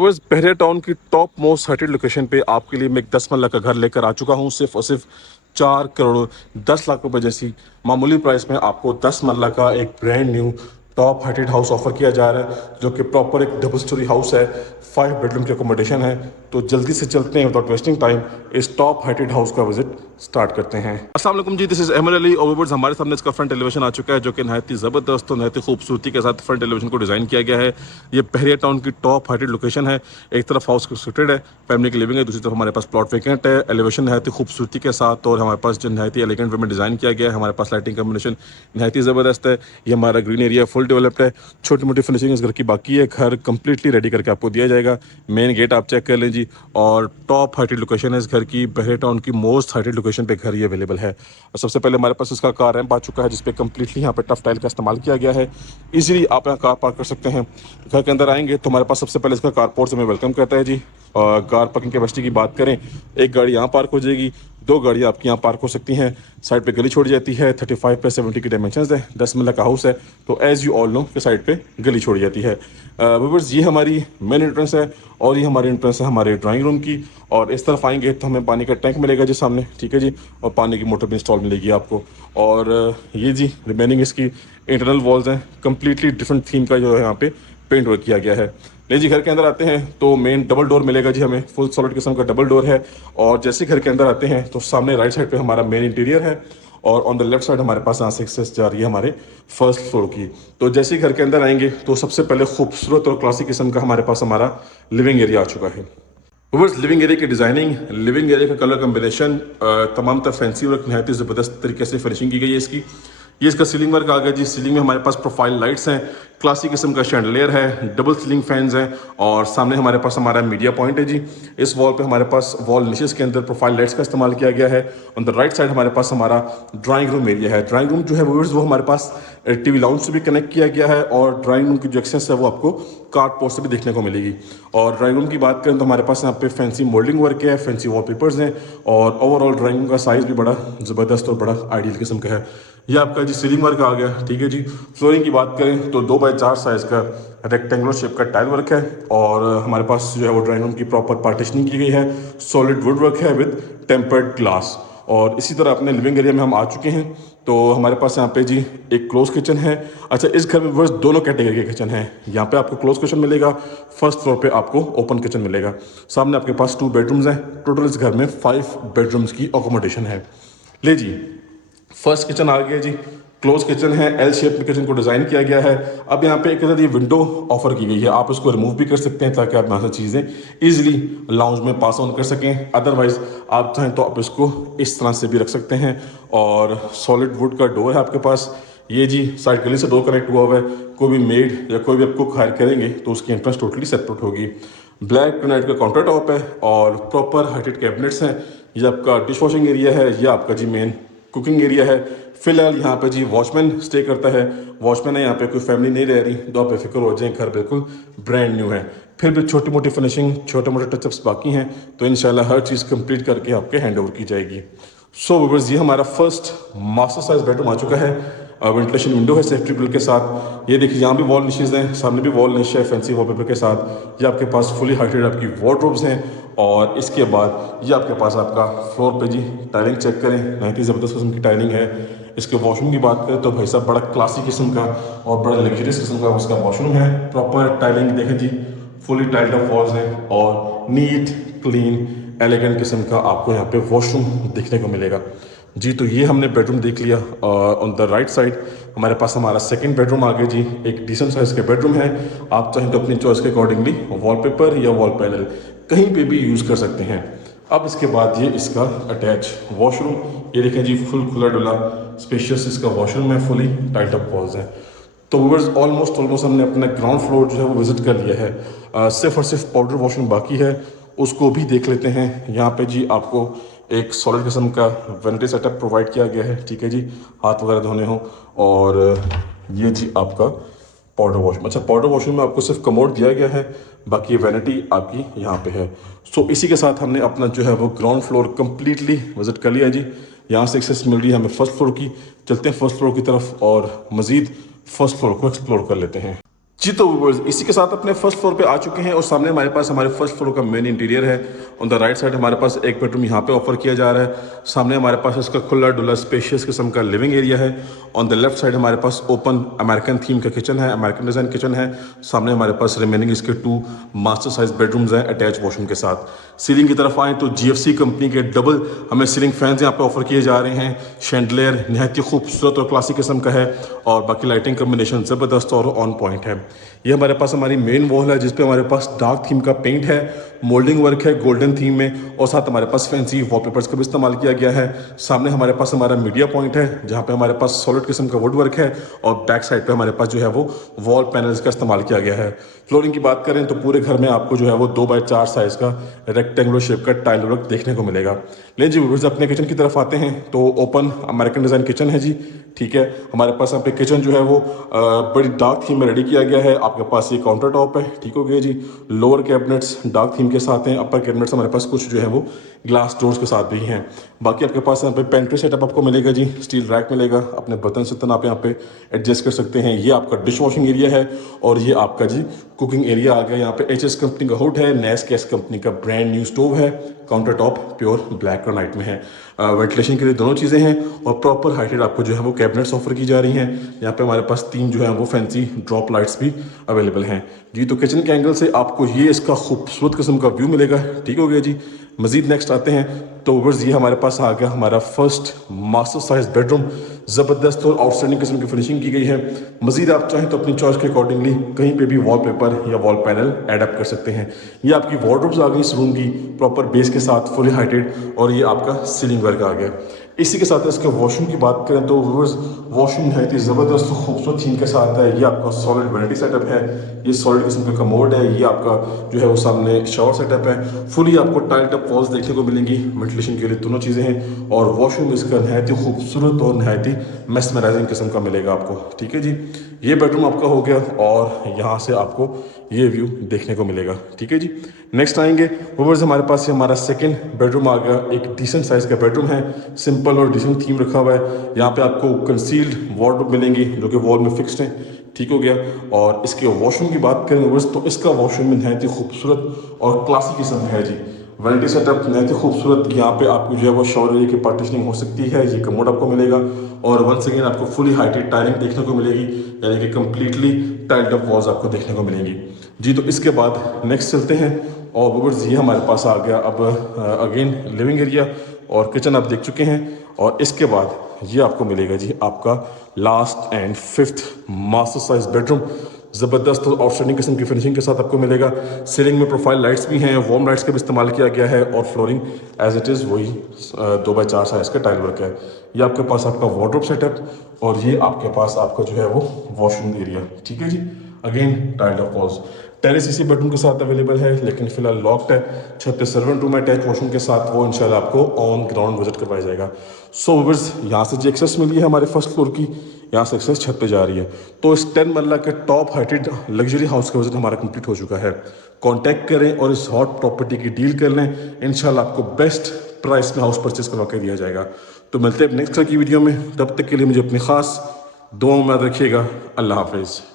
बस बहरिया टाउन की top most heighted location पे आपके लिए मैं एक 10 मरला का घर लेकर आ चुका हूँ। सिर्फ और सिर्फ 4 करोड़ 10 लाख रुपए जैसी मामूली प्राइस में आपको 10 मरला का एक brand new top heighted house offer किया जा रहा है, जो कि प्रॉपर एक डबल स्टोरी हाउस है, 5 बेडरूम की अकोमोडेशन है। तो जल्दी से चलते हैं विदाउट वेस्टिंग टाइम, इस टॉप हाइटेड हाउस का विजिट स्टार्ट करते हैं। अस्सलाम वालेकुम जी, दिस इज अहमद अली और व्यूअर्स, हमारे सामने इसका फ्रंट एलिवेशन आ चुका है, जो कि नहायत ही ज़बरदस्त और नहायत ही खूबसूरती के साथ फ्रंट एलिवेशन को डिज़ाइन किया गया है। ये बहरिया टाउन की टॉप हाइटेड लोकेशन है। एक तरफ हाउस कंस्ट्रक्टेड है, फैमिली की लिविंग है, दूसरी तरफ हमारे पास प्लॉट वेकेंट है। एलिवेशन नहायत ही खूबसूरती के साथ और हमारे पास जो नहायत ही एलिगेंट वे में डिज़ाइन किया गया है। हमारे पास लाइटिंग कम्बिनेशन नहायत ही ज़बरदस्त है। ये हमारा ग्रीन एरिया फुल डेवलप्ड है। छोटी मोटी फिनिशिंग इस घर की बाकी है। घर कंप्लीटली रेडी करके आपको दिया जाएगा। मेन गेट आप चेक कर लें जी, और टॉप हाइटेड लोकेशन है इस घर की। बहरिया टाउन की मोस्ट हाइटेड लोकेशन पे घर ये अवेलेबल है। और सबसे पहले हमारे पास इसका कार रैंप आ चुका है, जिसपे कंप्लीटली यहाँ पे टफ टाइल का इस्तेमाल किया गया है। इजीली आप यहाँ कार पार्क कर सकते हैं। घर के अंदर आएंगे तो हमारे पास सबसे पहले इसका कारपोर्ट से हमें वेलकम करता है जी। और कार पार्किंग कैपेसिटी की बात करें, एक गाड़ी यहाँ पार्क हो जाएगी, 2 गाड़ियाँ आपकी यहाँ पार्क हो सकती हैं। साइड पे गली छोड़ी जाती है। 35/70 की डायमेंशंस है। 10 मरला का हाउस है, तो एज़ यू ऑल नो कि साइड पे गली छोड़ी जाती है। व्यूअर्स, ये हमारी मेन एंट्रेंस है और ये हमारी एंट्रेंस है हमारे ड्राइंग रूम की। और इस तरफ आएंगे तो हमें पानी का टैंक मिलेगा जी सामने, ठीक है जी, और पानी की मोटर भी इंस्टॉल मिलेगी आपको। और ये जी रिमेनिंग इसकी इंटरनल वॉल्स हैं, कम्प्लीटली डिफरेंट थीम का जो है यहाँ पे पेंट वर्क किया गया है। ले जी, घर के अंदर आते हैं तो मेन डबल डोर मिलेगा जी हमें, फुल सॉलिड किस्म का डबल डोर है। और जैसे घर के अंदर आते हैं तो सामने राइट साइड पे हमारा मेन इंटीरियर है और ऑन द लेफ्ट साइड हमारे पास यहाँ से एक्सेस जा रही है हमारे फर्स्ट फ्लोर की। तो जैसे ही घर के अंदर आएंगे तो सबसे पहले खूबसूरत और क्लासिक किस्म का हमारे पास हमारा लिविंग एरिया आ चुका है। व्यूअर्स, लिविंग एरिया की डिज़ाइनिंग, लिविंग एरिया का कलर कम्बिनेशन, तमाम तरह फैंसी वर्क, नहायत ही ज़बरदस्त तरीके से फिनिशिंग की गई है इसकी। ये इसका सीलिंग वर्क आ गया जी। सीलिंग में हमारे पास प्रोफाइल लाइट्स हैं, क्लासिक किस्म का शैंडलियर है, डबल सीलिंग फैंस हैं और सामने हमारे पास हमारा मीडिया पॉइंट है जी। इस वॉल पे हमारे पास वॉल निशेस के अंदर प्रोफाइल लाइट्स का इस्तेमाल किया गया है। ऑन द राइट साइड हमारे पास हमारा ड्राइंग रूम एरिया है। ड्राइंग रूम जो है व्यूअर्स, वो हमारे पास टीवी लाउंज से भी कनेक्ट किया गया है और ड्राइंग रूम की जो एक्सेस है वो आपको कार्ड पोस्ट से भी देखने को मिलेगी। और ड्राइंग रूम की बात करें तो हमारे पास यहाँ पे फैंसी मोल्डिंग वर्क है, फैंसी वॉलपेपर्स हैं और ओवरऑल ड्राइंग रूम का साइज़ भी बड़ा ज़बरदस्त और बड़ा आइडियल किस्म का है। ये आपका जी सीलिंग वर्क आ गया, ठीक है जी। फ्लोरिंग की बात करें तो 2x4 साइज़ का रेक्टेंगुलर शेप का टाइल वर्क है और हमारे पास जो है वो ड्राइंग रूम की प्रॉपर पार्टीशनिंग की गई है। सॉलिड वुड वर्क है विद टेम्पर्ड ग्लास। और इसी तरह अपने लिविंग एरिया में हम आ चुके हैं तो हमारे पास यहाँ पे जी एक क्लोज किचन है। अच्छा, इस घर में बस दोनों कैटेगरी के किचन है। यहाँ पे आपको क्लोज किचन मिलेगा, फर्स्ट फ्लोर पे आपको ओपन किचन मिलेगा। सामने आपके पास 2 बेडरूम्स हैं। टोटल इस घर में 5 बेडरूम्स की अकोमोडेशन है। ले जी, फर्स्ट किचन आ गया जी, क्लोज किचन है, एल शेप में किचन को डिज़ाइन किया गया है। अब यहाँ पे एक ये विंडो ऑफर की गई है, आप इसको रिमूव भी कर सकते हैं ताकि आप यहाँ से चीज़ें इजीली लाउंज में पास ऑन कर सकें। अदरवाइज आप चाहें तो आप इसको इस तरह से भी रख सकते हैं। और सॉलिड वुड का डोर है आपके पास। ये जी साइड गली से डोर कनेक्ट हुआ हुआ है। कोई भी मेड या कोई भी आपको हायर करेंगे तो उसकी एंट्रेंस टोटली सेपरेट होगी। ब्लैक ग्रेनाइट का काउंटर टॉप है और प्रॉपर हाइटेड कैबिनेट्स हैं। ये आपका डिश वॉशिंग एरिया है, ये आपका जी मेन कुकिंग एरिया है। फिलहाल यहाँ पे जी वॉचमैन स्टे करता है। वॉचमैन है यहाँ पे, कोई फैमिली नहीं रह रही, तो आप बेफिक्र हो जाएं, घर बिल्कुल ब्रांड न्यू है। फिर भी छोटी मोटी फिनिशिंग, छोटे मोटे टचअप्स बाकी हैं, तो इंशाल्लाह हर चीज़ कंप्लीट करके आपके हैंड ओवर की जाएगी। सो व्यूअर्स, ये हमारा फर्स्ट मास्टर साइज बेडरूम आ चुका है। वेंटिलेशन विंडो है सेफ्टी बिल के साथ। ये देखिए, यहाँ भी वॉल निशेज हैं, सामने भी वॉल निश है फैंसी वॉलपेपर के साथ। ये आपके पास फुली हाइटेड आपकी वार्डरोब्स हैं और इसके बाद ये आपके पास आपका फ्लोर पे जी टाइलिंग चेक करें, नहायत ही ज़बरदस्त किस्म की टाइलिंग है। इसके वॉशरूम की बात करें तो भाई साहब बड़ा क्लासिक किस्म का और बड़ा लग्जरियस किस्म का उसका वॉशरूम है। प्रॉपर टाइलिंग देखें जी, फुली टाइल्ड अप वॉल्स हैं और नीट क्लीन एलिगेंट किस्म का आपको यहाँ पे वॉशरूम देखने को मिलेगा जी। तो ये हमने बेडरूम देख लिया। ऑन द राइट साइड हमारे पास हमारा सेकंड बेडरूम आ गया जी। एक डिसेंट साइज़ का बेडरूम है। आप चाहें तो अपनी चॉइस के अकॉर्डिंगली वॉलपेपर या वॉल पैनल कहीं पे भी यूज़ कर सकते हैं। अब इसके बाद ये इसका अटैच वॉशरूम, ये देखें जी, फुल खुला डुला स्पेशियस इसका वॉशरूम है, फुली टाइट अप वॉल्स हैं। तो व्यूअर्स, ऑलमोस्ट हमने अपना ग्राउंड फ्लोर जो है वो विजिट कर लिया है। सिर्फ और सिर्फ पाउडर वॉशरूम बाकी है, उसको भी देख लेते हैं। यहाँ पे जी आपको एक सॉलिड किस्म का वेनिटी सेटअप प्रोवाइड किया गया है, ठीक है जी, हाथ वगैरह धोने हो। और ये जी आपका पाउडर वॉशरूम। अच्छा, पाउडर वॉशरूम में आपको सिर्फ कमोड दिया गया है, बाकी वेनिटी आपकी यहाँ पे है। सो इसी के साथ हमने अपना जो है वो ग्राउंड फ्लोर कम्प्लीटली विजिट कर लिया जी। यहाँ से एक्सेस मिल रही है हमें फर्स्ट फ्लोर की। चलते हैं फर्स्ट फ्लोर की तरफ और मज़ीद फर्स्ट फ्लोर को एक्सप्लोर कर लेते हैं। जी तो व्यूअर्स, इसी के साथ अपने फर्स्ट फ्लोर पे आ चुके हैं और सामने हमारे पास हमारे फर्स्ट फ्लोर का मेन इंटीरियर है। ऑन द राइट साइड हमारे पास एक बेडरूम यहाँ पे ऑफर किया जा रहा है। सामने हमारे पास इसका खुला डुला स्पेशियस किस्म का लिविंग एरिया है। ऑन द लेफ्ट साइड हमारे पास ओपन अमेरिकन थीम का किचन है, अमेरिकन डिजाइन किचन है। सामने हमारे पास रिमेनिंग इसके 2 मास्टर साइज बेडरूम्स हैं अटैच वॉशरूम के साथ। सीलिंग की तरफ आएँ तो GFC कंपनी के डबल हमें सीलिंग फैंस यहाँ पे ऑफर किए जा रहे हैं। शैंडलियर नहायत ही खूबसूरत और क्लासिक किस्म का है और बाकी लाइटिंग कम्बिनेशन ज़बरदस्त और ऑन पॉइंट है। ये हमारे पास हमारी मेन वॉल है जिसपे हमारे पास डार्क थीम का पेंट है, मोल्डिंग वर्क है गोल्डन थीम में और साथ हमारे पास फैंसी वॉलपेपर्स का भी इस्तेमाल किया गया है। सामने हमारे पास हमारा मीडिया पॉइंट है जहाँ पे हमारे पास सॉलिड किस्म का वुड वर्क है और बैक साइड पे हमारे पास जो है वो वॉल पैनल्स का इस्तेमाल किया गया है। फ्लोरिंग की बात करें तो पूरे घर में आपको जो है वो 2x4 साइज का रेक्टेंगुलर शेप का टाइल वर्क देखने को मिलेगा। लेकिन जी व्यूअर्स, अपने किचन की तरफ आते हैं तो ओपन अमेरिकन डिजाइन किचन है जी, ठीक है। हमारे पास यहाँ पे किचन जो है वो बड़ी डार्क थीम में रेडी किया गया है। आपके पास ये काउंटर टॉप है, ठीक हो गया जी। लोअर कैबिनेट्स डार्क थीम के साथ हैं, अपर कैबिनेट्स हमारे पास कुछ जो है वो ग्लास डोर्स के साथ भी हैं। बाकी आपके पास यहाँ पे पेंट्री सेटअप आपको मिलेगा जी, स्टील रैक मिलेगा, अपने बर्तन सर्तन आप यहाँ पे एडजस्ट कर सकते हैं। ये आपका डिश वॉशिंग एरिया है और ये आपका जी कुकिंग एरिया आ गया। यहाँ पे HS कंपनी का हुड है, नेस्कैस कंपनी का ब्रांड न्यू स्टोव है, counter top pure black granite में है। वेंटिलेशन के लिए दोनों चीज़ें हैं और प्रॉपर हाइटेड आपको जो है वो कैबिनेट्स ऑफर की जा रही हैं। यहाँ पे हमारे पास 3 जो है वो फैंसी ड्रॉप लाइट्स भी अवेलेबल हैं जी। तो किचन के एंगल से आपको ये इसका खूबसूरत किस्म का व्यू मिलेगा, ठीक हो गया जी। मजीद नेक्स्ट आते हैं तो व्यूअर्स, ये हमारे पास आ गया हमारा फर्स्ट मास्टर साइज बेडरूम। ज़बरदस्त और आउटस्टैंडिंग किस्म की फिनिशिंग की गई है। मजीद आप चाहें तो अपनी चॉइस के अकॉर्डिंगली कहीं पे भी वॉलपेपर या वॉल पैनल एडअप कर सकते हैं। ये आपकी वार्डरोब्स आ गई इस रूम की प्रॉपर बेस के साथ फुली हाइटेड और ये आपका सीलिंग वर्क आ गया। इसी के साथ इसके वॉशरूम की बात करें तो व्यूअर्स, वॉशरूम है इतनी ज़बरदस्त खूबसूरत थीम के साथ है। ये आपका सॉलिड वैनिटी सेटअप है, ये सॉलिड किस्म का कमोड है, ये आपका जो है वो सामने शावर सेटअप है। फुली आपको टाइल्ड अप वॉल्स देखने को मिलेंगी, वेंटिलेशन के लिए दोनों चीज़ें हैं और वॉशरूम इसका नहायत ही खूबसूरत और नहायत ही मेस्मराइजिंग किस्म का मिलेगा आपको, ठीक है जी। ये बेडरूम आपका हो गया और यहाँ से आपको ये व्यू देखने को मिलेगा, ठीक है जी। नेक्स्ट आएंगे व्यूअर्स, हमारे पास ये हमारा सेकंड बेडरूम आ गया। एक डिसेंट साइज का बेडरूम है, सिंपल और डिसेंट थीम रखा हुआ है। यहाँ पे आपको कंसील्ड वार्डरोब मिलेंगी जो कि वॉल में फिक्स्ड हैं, ठीक हो गया। और इसके वॉशरूम की बात करें व्यूअर्स तो इसका वॉशरूम में नहायत ही खूबसूरत और क्लासिक किस्म है जी। वैनिटी सेटअप नहायत ही खूबसूरत, यहाँ पे आपको जो है वो शावर एरिया की पार्टीशनिंग हो सकती है। ये कमोड आपको मिलेगा और वंस अगेन आपको फुली हाइटेड टाइलिंग देखने को मिलेगी, यानी कि कंप्लीटली टाइल्ड अप वॉल्स आपको देखने को मिलेंगी जी। तो इसके बाद नेक्स्ट चलते हैं और व्यूअर्स, ये हमारे पास आ गया अब अगेन लिविंग एरिया और किचन आप देख चुके हैं। और इसके बाद ये आपको मिलेगा जी आपका last and 5th master size bedroom. ज़बरदस्त और आउटस्टैंडिंग किस्म की फिनिशिंग के साथ आपको मिलेगा। सीलिंग में प्रोफाइल लाइट्स भी हैं, वार्म लाइट्स का भी इस्तेमाल किया गया है और फ्लोरिंग एज इट इज़ वही 2x4 साइज का टाइल वर्क है। ये आपके पास आपका वार्डरोब सेटअप और ये आपके पास आपका जो है वो वॉशरूम एरिया, ठीक है जी। Again tiled up walls. Terrace इसी बेडरूम के साथ अवेलेबल है लेकिन फिलहाल लॉक्ड है। छत पे सर्वेंट रूम है अटैच वॉशरूम के साथ, वो इंशाल्लाह आपको ऑन ग्राउंड विजिट करवाया जाएगा। सो व्यूअर्स, यहाँ से जो एक्सेस मिली है हमारे फर्स्ट फ्लोर की, यहाँ से एक्सेस छत पे जा रही है। तो इस 10 मरला के टॉप हाइटेड लग्जरी हाउस का विजिट हमारा कंप्लीट हो चुका है। कॉन्टैक्ट करें और इस हॉट प्रॉपर्टी की डील कर लें, इंशाल्लाह आपको बेस्ट प्राइस में हाउस परचेज करवा के दिया जाएगा। तो मिलते हैं नेक्स्ट की वीडियो में, तब तक के लिए मुझे अपनी खास दुआओं में याद रखिएगा। अल्लाह हाफिज़।